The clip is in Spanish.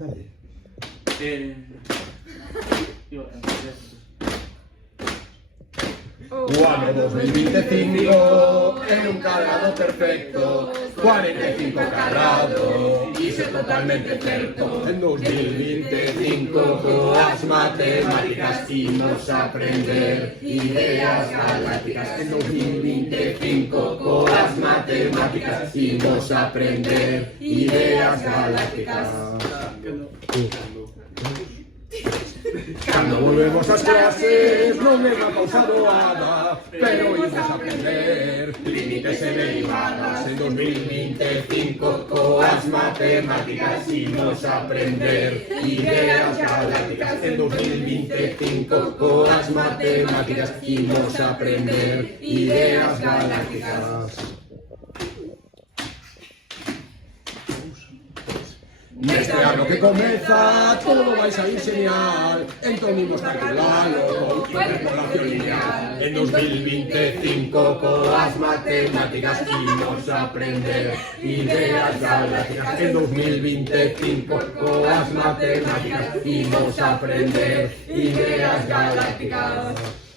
Dale. Guano 2025 en un cargado perfecto, 45 cargado y ser totalmente experto. En 2025 todas matemáticas íbamos a aprender ideas galácticas. En 2025 todas matemáticas íbamos a aprender ideas galácticas. Cuando volvemos a las clases no me ha pausado nada, pero íbamos a aprender límites y derivadas. En 2025 todas matemáticas íbamos a aprender ideas galácticas. En 2025 todas matemáticas íbamos a aprender ideas galácticas. Neste ano que comeza, todo vais a ir genial. Entón imos calculalo, interpolación lineal. En 2025, coas matemáticas, imos aprender ideas galácticas. En 2025, coas matemáticas, imos aprender ideas galácticas.